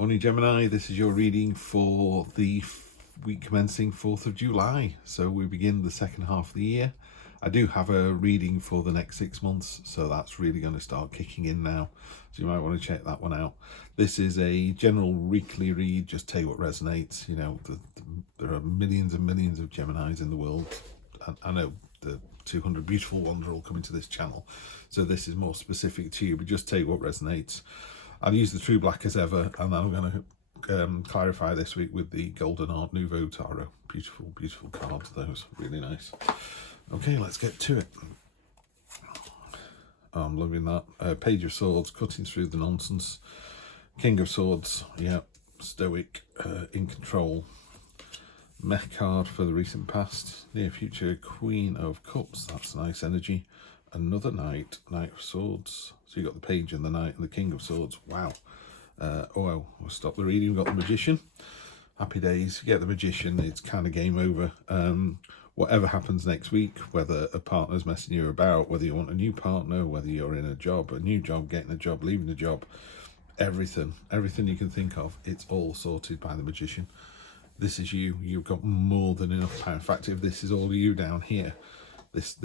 Morning Gemini, this is your reading for the week commencing 4th of July. So we begin the second half of the year. I do have a reading for the next 6 months, so that's really going to start kicking in now. So you might want to check that one out. This is a general weekly read, just take what resonates. You know, there are millions and millions of Geminis in the world. I know the 200 beautiful ones are all coming to this channel. So this is more specific to you, but just take what resonates. I'll use the True Black as ever, and then I'm going to clarify this week with the Golden Art Nouveau Tarot. Beautiful, beautiful cards, those. Really nice. Okay, let's get to it. Oh, I'm loving that. Page of Swords, cutting through the nonsense. King of Swords, yeah, stoic, in control. Mech card for the recent past. Near future, Queen of Cups, that's nice energy. Another Knight, Knight of Swords. So you got the Page and the Knight and the King of Swords. Wow. We'll stop the reading. We've got the Magician. Happy days. You get the Magician, it's kind of game over. Whatever happens next week, whether a partner's messing you about, whether you want a new partner, whether you're in a job, a new job, getting a job, leaving a job, everything you can think of, it's all sorted by the Magician. This is you. You've got more than enough power. In fact, if this is all you down here, this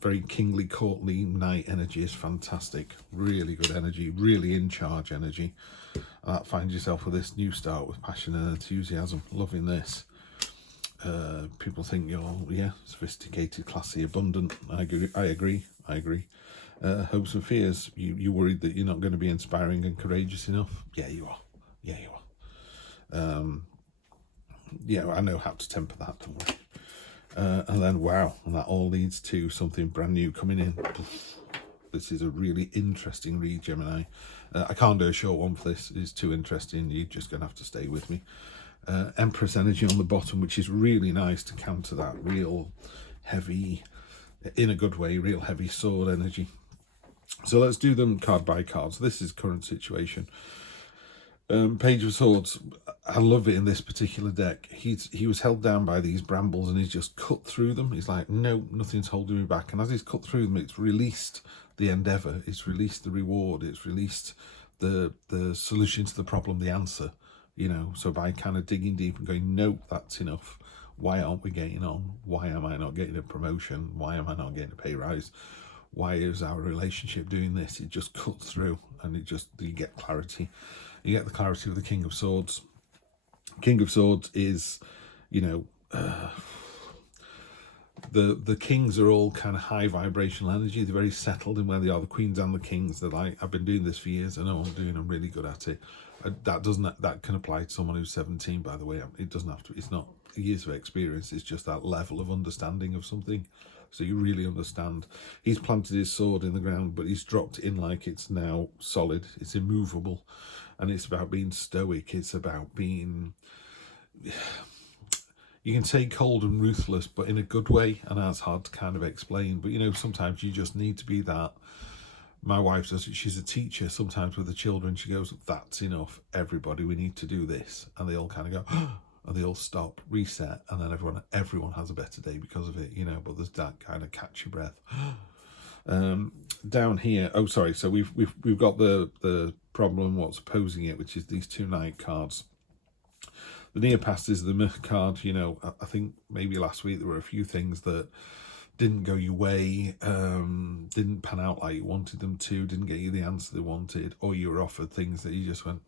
very kingly, courtly knight energy is fantastic. Really good energy, really in charge energy. And that finds yourself with this new start with passion and enthusiasm. Loving this. People think you're, sophisticated, classy, abundant. I agree. Hopes and fears. You worried that you're not going to be inspiring and courageous enough? Yeah, you are. I know how to temper that, don't worry. And then, wow, and that all leads to something brand new coming in. This is a really interesting read, Gemini. I can't do a short one for this. It's too interesting. You're just going to have to stay with me. Empress energy on the bottom, which is really nice to counter that real heavy, in a good way, real heavy sword energy. So let's do them card by card. So this is current situation. Page of Swords, I love it in this particular deck. He was held down by these brambles and he's just cut through them. He's like, no, nothing's holding me back. And as he's cut through them, it's released the endeavour, it's released the reward, it's released the solution to the problem, the answer, So by kind of digging deep and going, no, that's enough. Why aren't we getting on? Why am I not getting a promotion? Why am I not getting a pay rise? Why is our relationship doing this? It just cuts through and you get clarity. You get the clarity with the King of Swords. King of Swords is, the kings are all kind of high vibrational energy. They're very settled in where they are. The queens and the kings, they're like, I've been doing this for years. I know what I'm doing. I'm really good at it. That can apply to someone who's 17, by the way. It doesn't have to. It's not years of experience. It's just that level of understanding of something. So you really understand. He's planted his sword in the ground, but he's dropped it in like it's now solid. It's immovable. And it's about being stoic. It's about being, you can say cold and ruthless, but in a good way. And that's hard to kind of explain. But, sometimes you just need to be that. My wife does it. She's a teacher. Sometimes with the children, she goes, that's enough. Everybody, we need to do this. And they all kind of go, and they all stop, reset. And then everyone has a better day because of it, But there's that kind of catch your breath. Down here, so we've got the problem, what's opposing it, which is these two Knight cards. The near past is the Myth card. I think maybe last week there were a few things that didn't go your way, didn't pan out like you wanted them to, didn't get you the answer they wanted, or you were offered things that you just went,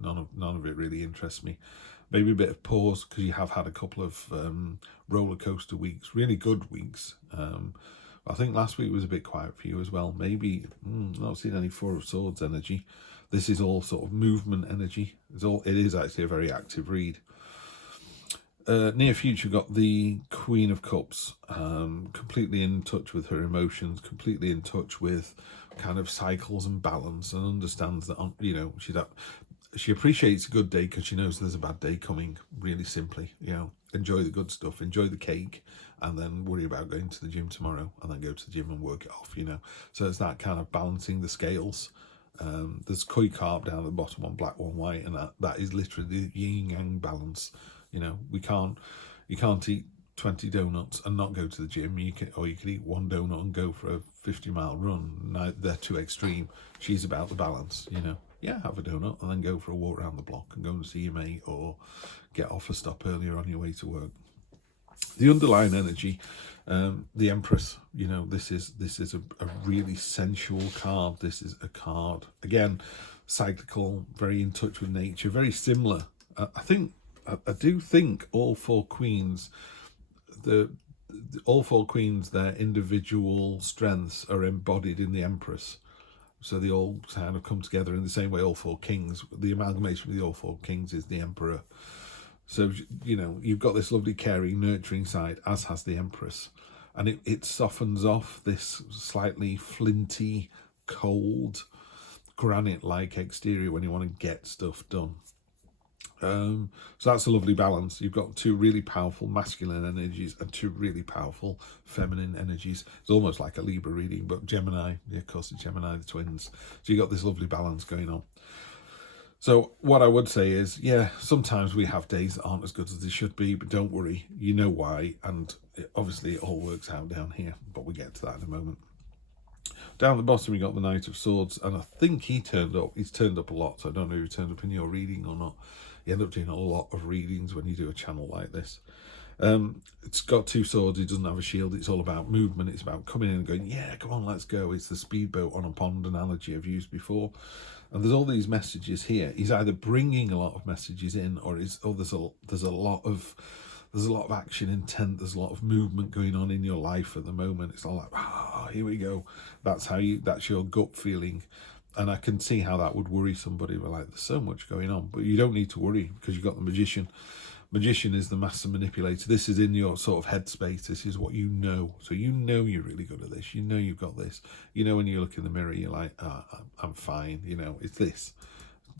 none of it really interests me. Maybe a bit of pause because you have had a couple of roller coaster weeks, really good weeks. I think last week was a bit quiet for you as well. Maybe not seen any Four of Swords energy. This is all sort of movement energy. It is actually a very active read. Near future, got the Queen of Cups, completely in touch with her emotions, completely in touch with kind of cycles and balance, and understands that she appreciates a good day because she knows there's a bad day coming. Really simply, enjoy the good stuff, enjoy the cake, and then worry about going to the gym tomorrow, and then go to the gym and work it off. So it's that kind of balancing the scales. There's koi carp down at the bottom, one black, one white, and that is literally the yin yang balance. You can't eat 20 donuts and not go to the gym. You could eat one donut and go for a 50-mile run. They're too extreme. She's about the balance, yeah, have a donut and then go for a walk around the block and go and see your mate, or get off a stop earlier on your way to work. The underlying energy, the Empress, you know, this is a really sensual card. This is a card, again, cyclical, very in touch with nature, very similar. I do think all four queens, all four queens, their individual strengths are embodied in the Empress. So they all kind of come together in the same way all four kings. The amalgamation with the all four kings is the Emperor. So, you know, you've got this lovely, caring, nurturing side, as has the Empress. And it softens off this slightly flinty, cold, granite-like exterior when you want to get stuff done. So that's a lovely balance. You've got two really powerful masculine energies and two really powerful feminine energies. It's almost like a Libra reading, but Gemini, of course, it's Gemini, the twins. So you've got this lovely balance going on. So what I would say is, yeah, sometimes we have days that aren't as good as they should be, but don't worry, you know why. And obviously it all works out down here, but we'll get to that in a moment. Down at the bottom, we got the Knight of Swords, and I think he turned up. He's turned up a lot, so I don't know if he turned up in your reading or not. You end up doing a lot of readings when you do a channel like this. It's got two swords. He doesn't have a shield. It's all about movement. It's about coming in and going, yeah, come on, let's go. It's the speedboat on a pond analogy I've used before. And there's all these messages here. He's either bringing a lot of messages in, or there's a lot of action intent. There's a lot of movement going on in your life at the moment. It's all like, here we go. That's your gut feeling. And I can see how that would worry somebody. We're like, there's so much going on, but you don't need to worry because you've got the Magician. Magician is the master manipulator. This is in your sort of headspace. This is what you know. So you know you're really good at this. You know you've got this. You know when you look in the mirror, you're like, I'm fine. You know, it's this.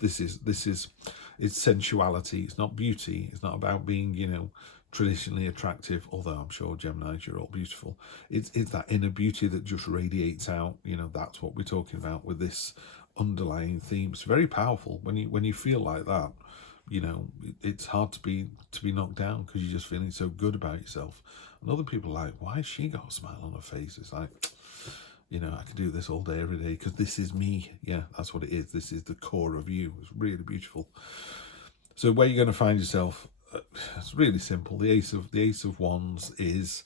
It's sensuality. It's not beauty. It's not about being, you know, traditionally attractive, although I'm sure Geminis, you're all beautiful. It's that inner beauty that just radiates out. You know, that's what we're talking about with this underlying theme. It's very powerful when you feel like that. You know, it's hard to be knocked down because you're just feeling so good about yourself. And other people are like, why has she got a smile on her face? It's like, you know, I can do this all day, every day, because this is me. Yeah, that's what it is. This is the core of you. It's really beautiful. So where you're going to find yourself, it's really simple. The Ace of Wands is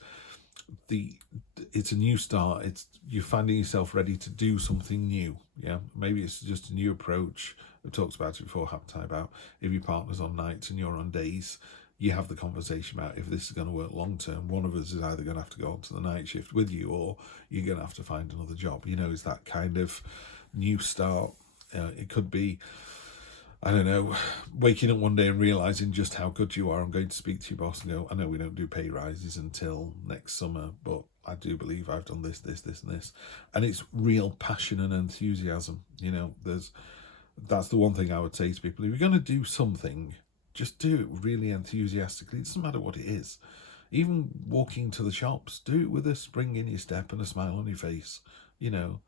it's a new start. It's you're finding yourself ready to do something new. Yeah, maybe it's just a new approach. We've talked about it before, haven't I? About if your partner's on nights and you're on days, you have the conversation about if this is going to work long term. One of us is either going to have to go onto the night shift with you, or you're going to have to find another job. You know, it's that kind of new start. It could be, I don't know, waking up one day and realising just how good you are. I'm going to speak to your boss and go, I know we don't do pay rises until next summer, but I do believe I've done this, this, this, and this. And it's real passion and enthusiasm. You know, that's the one thing I would say to people. If you're going to do something, just do it really enthusiastically. It doesn't matter what it is. Even walking to the shops, do it with a spring in your step and a smile on your face. You know,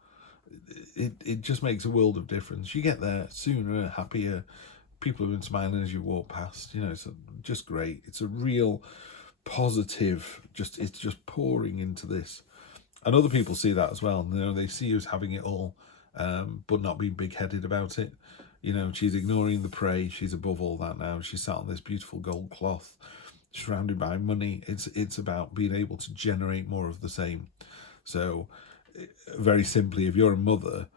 it just makes a world of difference. You get there sooner, happier. People have been smiling as you walk past. You know, it's just great. It's a real positive. It's just pouring into this, and other people see that as well. You know, they see you as having it all, but not being big-headed about it. You know, she's ignoring the prey. She's above all that now. She's sat on this beautiful gold cloth, surrounded by money. It's about being able to generate more of the same. So, very simply, if you're a mother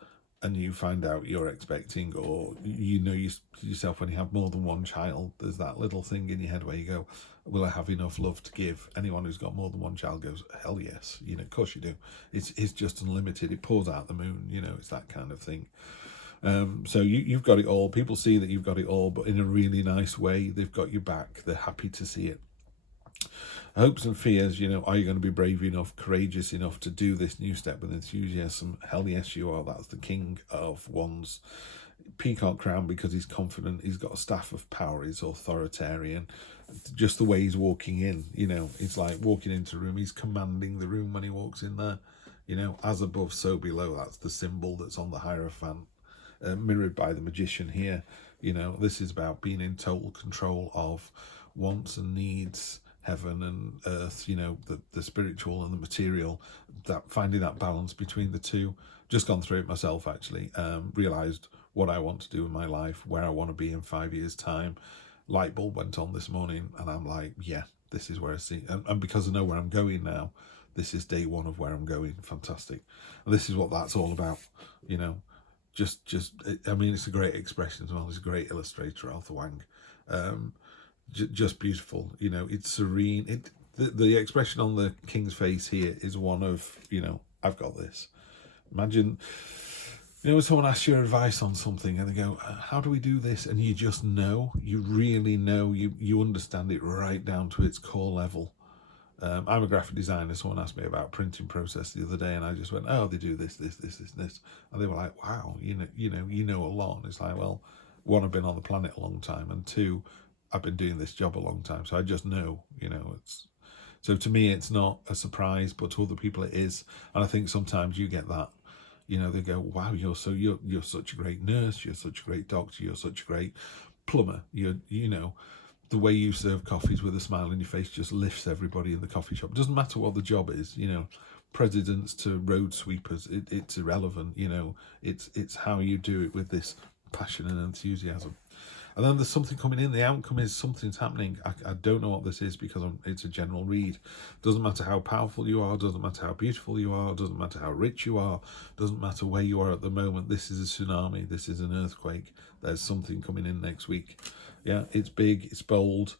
and you find out you're expecting, or you know yourself when you have more than one child, there's that little thing in your head where you go, will I have enough love to give? Anyone who's got more than one child goes, hell yes. You know, of course you do. It's just unlimited. It pours out the moon. You know, it's that kind of thing. So you've got it all. People see that you've got it all, but in a really nice way. They've got your back. They're happy to see it. Hopes and fears, you know, are you going to be brave enough, courageous enough to do this new step with enthusiasm? Hell yes, you are. That's the King of Wands. Peacock crown because he's confident. He's got a staff of power. He's authoritarian. Just the way he's walking in, you know, it's like walking into a room. He's commanding the room when he walks in there. You know, as above, so below. That's the symbol that's on the Hierophant, mirrored by the Magician here. You know, this is about being in total control of wants and needs, heaven and earth, you know, the spiritual and the material, that finding that balance between the two. Just gone through it myself, actually. Realised what I want to do in my life, where I want to be in 5 years' time. Light bulb went on this morning, and I'm like, yeah, this is where I see, and because I know where I'm going now, this is day one of where I'm going. Fantastic. And this is what that's all about, you know. I mean, it's a great expression as well. He's a great illustrator, Arthur Wang. Just beautiful, you know. It's serene. The expression on the king's face here is one of, you know, I've got this. Imagine, you know, when someone asks your advice on something and they go, how do we do this? And you just know, you really know, you understand it right down to its core level. I'm a graphic designer. Someone asked me about printing process the other day, and I just went, "Oh, they do this, and they were like, "Wow, you know a lot." And it's like, well, one, I've been on the planet a long time, and two, I've been doing this job a long time, so I just know, you know. It's so to me, it's not a surprise, but to other people, it is. And I think sometimes you get that, you know, they go, "Wow, you're such a great nurse, you're such a great doctor, you're such a great plumber, you know." The way you serve coffees with a smile on your face just lifts everybody in the coffee shop. It doesn't matter what the job is, you know, presidents to road sweepers, it's irrelevant, you know. It's how you do it with this passion and enthusiasm. And then there's something coming in. The outcome is something's happening. I don't know what this is because it's a general read. Doesn't matter how powerful you are, doesn't matter how beautiful you are, doesn't matter how rich you are, doesn't matter where you are at the moment. This is a tsunami, this is an earthquake. There's something coming in next week. Yeah, it's big, it's bold,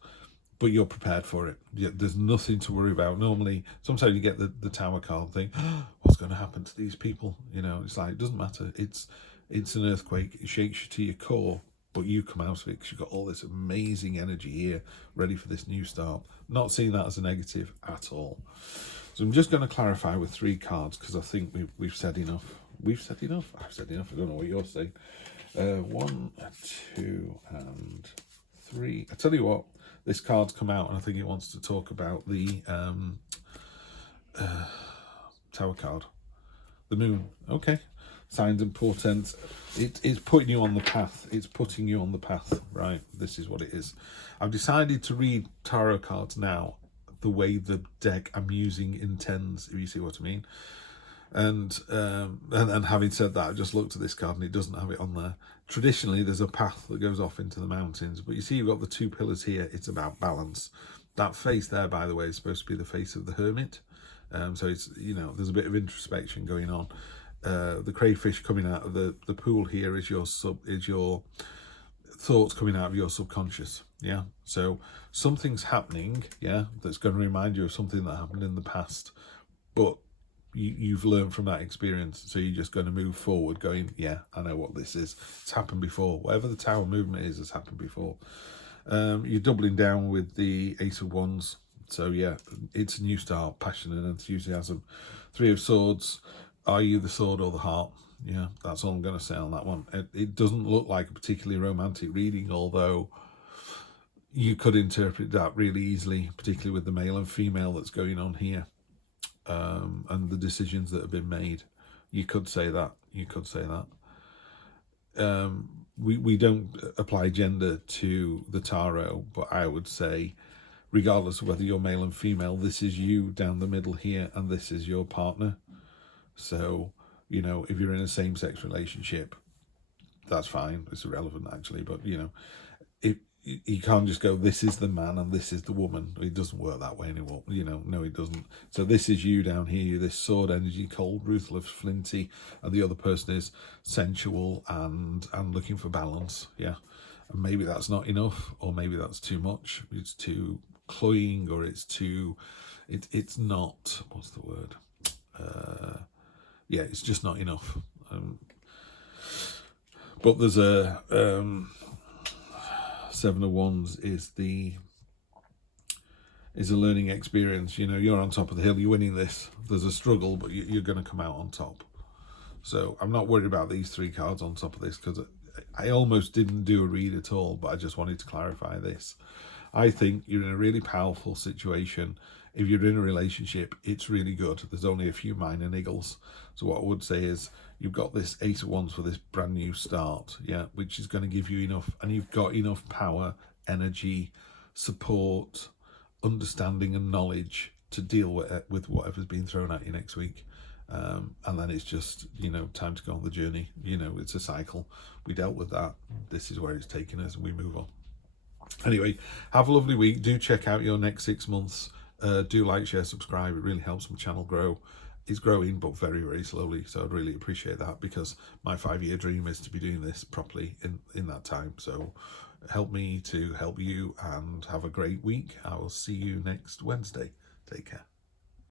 but you're prepared for it. Yeah, there's nothing to worry about. Normally, sometimes you get the Tower card and think, oh, what's going to happen to these people? You know, it's like, it doesn't matter. It's an earthquake. It shakes you to your core, but you come out of it because you've got all this amazing energy here, ready for this new start. Not seeing that as a negative at all. So I'm just going to clarify with 3 cards because I think we've said enough. We've said enough? I've said enough. I don't know what you're saying. 1, 2, and 3. I tell you what, this card's come out and I think it wants to talk about the Tower card, the moon. Okay, signs and portents. It's putting you on the path. It's putting you on the path, right? This is what it is. I've decided to read tarot cards now the way the deck I'm using intends, if you see what I mean. And having said that, I just looked at this card and it doesn't have it on there. Traditionally, there's a path that goes off into the mountains, but you see you've got the 2 pillars here. It's about balance. That face there, by the way, is supposed to be the face of the hermit. So it's, you know, there's a bit of introspection going on. The crayfish coming out of the pool here is your thoughts coming out of your subconscious. Yeah, so something's happening, yeah, that's going to remind you of something that happened in the past, but you've learned from that experience, so you're just going to move forward going, yeah, I know what this is. It's happened before. Whatever the Tower movement is, it's happened before. You're doubling down with the Ace of Wands. So yeah, it's a new start, passion and enthusiasm. 3 of Swords. Are you the sword or the heart? Yeah, that's all I'm going to say on that one. It doesn't look like a particularly romantic reading, although you could interpret that really easily, particularly with the male and female that's going on here. And the decisions that have been made. You could say that. We don't apply gender to the tarot, but I would say, regardless of whether you're male and female, this is you down the middle here, and this is your partner. So, you know, if you're in a same-sex relationship, that's fine. It's irrelevant, actually, but, you know, you can't just go, this is the man and this is the woman. It doesn't work that way anymore, you know. No, it doesn't. So this is you down here, this sword energy, cold, ruthless, flinty, and the other person is sensual and looking for balance. Yeah, and maybe that's not enough, or maybe that's too much. It's too cloying, or it's too, it's not, what's the word? Yeah, it's just not enough. But there's a 7 of Wands is a learning experience. You know, you're on top of the hill, you're winning this. There's a struggle, but you're going to come out on top. So I'm not worried about these 3 cards on top of this, because I almost didn't do a read at all, but I just wanted to clarify this. I think you're in a really powerful situation. If you're in a relationship, it's really good. There's only a few minor niggles. So what I would say is, you've got this Ace of Wands for this brand new start, yeah, which is going to give you enough, and you've got enough power, energy, support, understanding and knowledge to deal with whatever's being thrown at you next week. and then it's just, you know, time to go on the journey. You know, it's a cycle. We dealt with that. This is where it's taken us, and we move on. Anyway, have a lovely week. Do check out your next 6 months. Do like, share, subscribe. It really helps my channel grow. It's growing, but very, very slowly. So I'd really appreciate that, because my 5-year dream is to be doing this properly in that time. So help me to help you, and have a great week. I will see you next Wednesday. Take care.